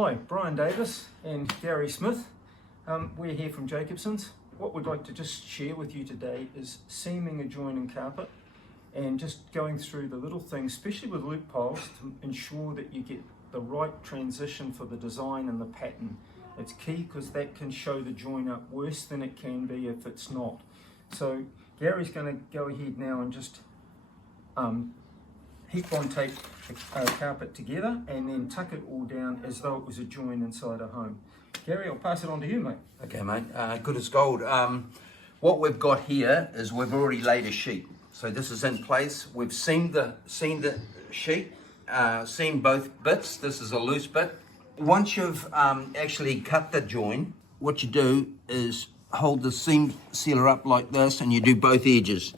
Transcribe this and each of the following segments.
Hi, Brian Davies and Gary Smith. We're here from Jacobson's. What we'd like to just share with you today is seaming a join in carpet and just going through the little things, especially with loop piles, to ensure that you get the right transition for the design and the pattern. It's key because that can show the join up worse than it can be if it's not. So Gary's going to go ahead now and just heap bond tape the carpet together and then tuck it all down as though it was a join inside a home. Gary, I'll pass it on to you, mate. Okay, mate, good as gold. What we've got here is we've already laid a sheet. So this is in place. We've seamed the sheet, seamed both bits. This is a loose bit. Once you've actually cut the join, what you do is hold the seam sealer up like this and you do both edges.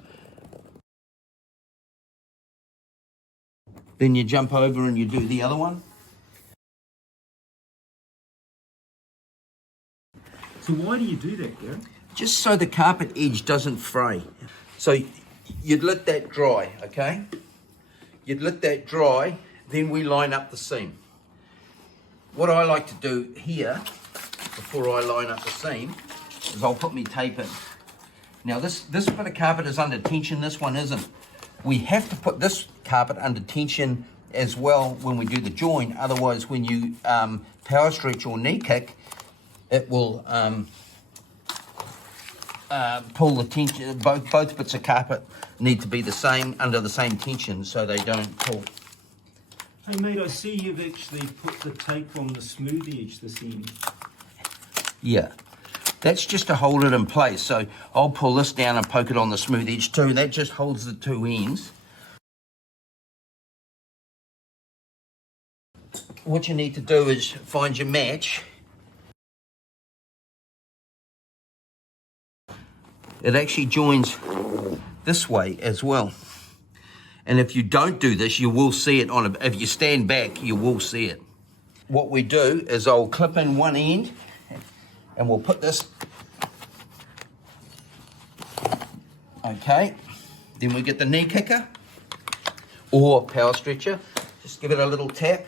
Then you jump over and you do the other one. So why do you do that, Gary? Just so the carpet edge doesn't fray. So you'd let that dry, okay? You'd let that dry, then we line up the seam. What I like to do here, before I line up the seam, is I'll put my tape in. Now this bit of carpet is under tension, this one isn't. We have to put this carpet under tension as well when we do the join, otherwise when you power stretch or knee kick, it will pull the tension. Both bits of carpet need to be the same, under the same tension, so they don't pull. Hey mate, I see you've actually put the tape on the smooth edge this end. Yeah, that's just to hold it in place. So I'll pull this down and poke it on the smooth edge too. That just holds the two ends. What you need to do is find your match. It actually joins this way as well. And if you don't do this, you will see it if you stand back, you will see it. What we do is I'll clip in one end and we'll put this, okay. Then we get the knee kicker or power stretcher. Just give it a little tap.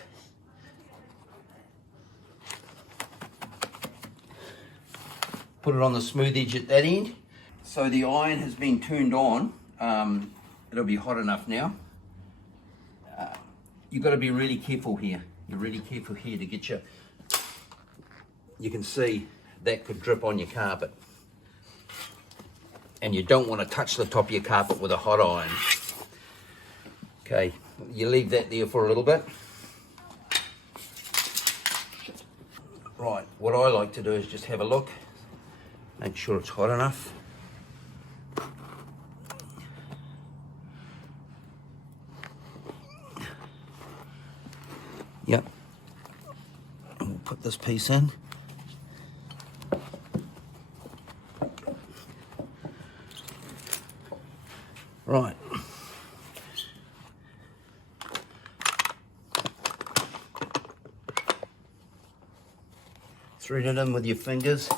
Put it on the smooth edge at that end. So the iron has been turned on. It'll be hot enough now. You've got to be really careful here. You're really careful here to get you can see that could drip on your carpet. And you don't want to touch the top of your carpet with a hot iron. Okay, you leave that there for a little bit. Right, what I like to do is just have a look. Make sure it's hot enough. Yep. And we'll put this piece in. Right. Thread it in with your fingers.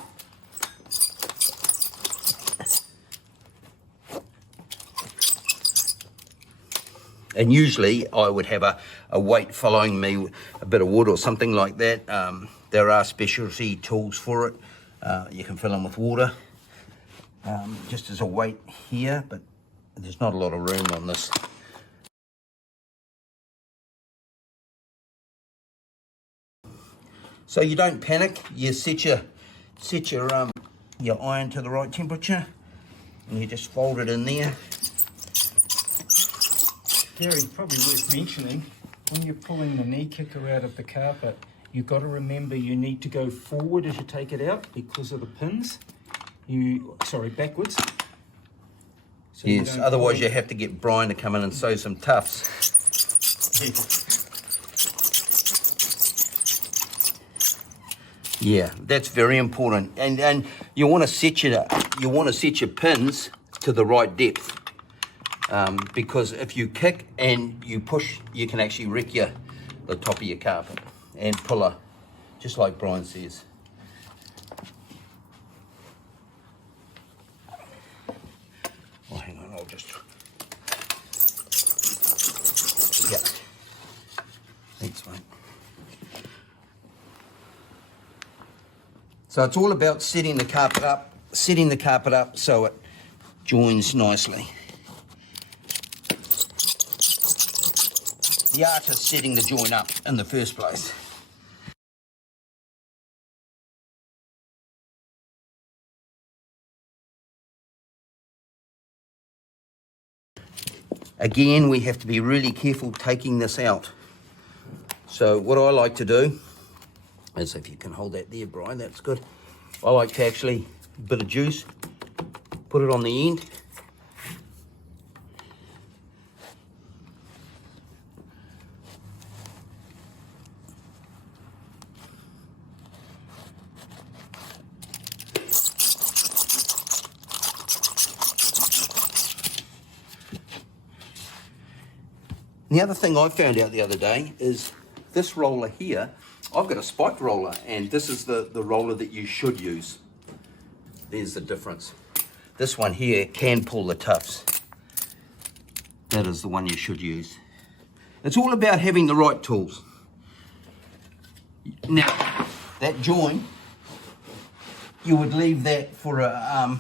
And usually I would have a weight following me, a bit of wood or something like that. There are specialty tools for it. You can fill them with water, just as a weight here, but there's not a lot of room on this. So you don't panic. You set your iron to the right temperature, and you just fold it in there. Gary, probably worth mentioning, when you're pulling the knee kicker out of the carpet, you've got to remember you need to go forward as you take it out because of the pins. Backwards. So yes, otherwise you have to get Brian to come in and sew some tufts. Yeah, that's very important. And you want to set your pins to the right depth. Because if you kick and you push, you can actually wreck the top of your carpet and pull her, just like Brian says. Oh, hang on, I'll just... Yeah. Thanks, mate. So it's all about setting the carpet up so it joins nicely. The art is setting the joint up in the first place. Again, we have to be really careful taking this out. So what I like to do is, if you can hold that there, Brian, that's good. I like to actually, a bit of juice, put it on the end. The other thing I found out the other day is this roller here, I've got a spike roller, and this is the roller that you should use. There's the difference. This one here can pull the tufts. That is the one you should use. It's all about having the right tools. Now, that joint, you would leave that for a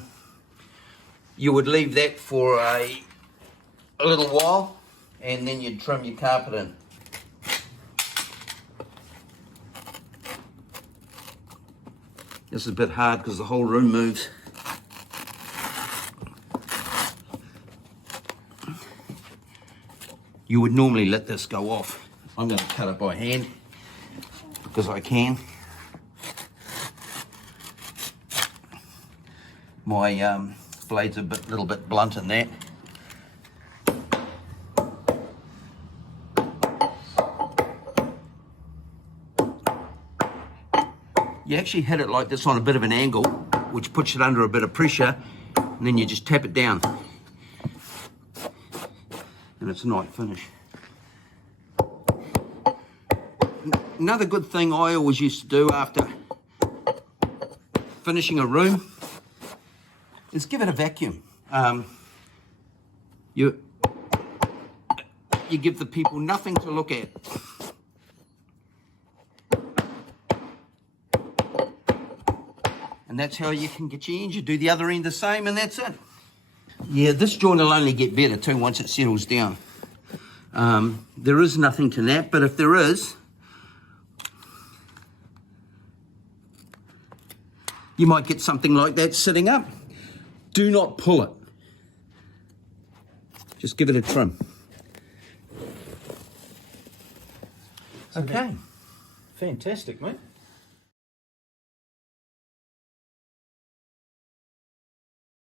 little while, and then you'd trim your carpet in. This is a bit hard because the whole room moves. You would normally let this go off. I'm going to cut it by hand because I can. My blade's a little bit blunt in that. You actually hit it like this on a bit of an angle, which puts it under a bit of pressure, and then you just tap it down. And it's a nice finish. Another good thing I always used to do after finishing a room is give it a vacuum. You give the people nothing to look at. And that's how you can get your ends. You do the other end the same, and that's it. Yeah, this joint will only get better too once it settles down. There is nothing to that, but if there is, you might get something like that sitting up. Do not pull it. Just give it a trim. Okay. Fantastic, mate.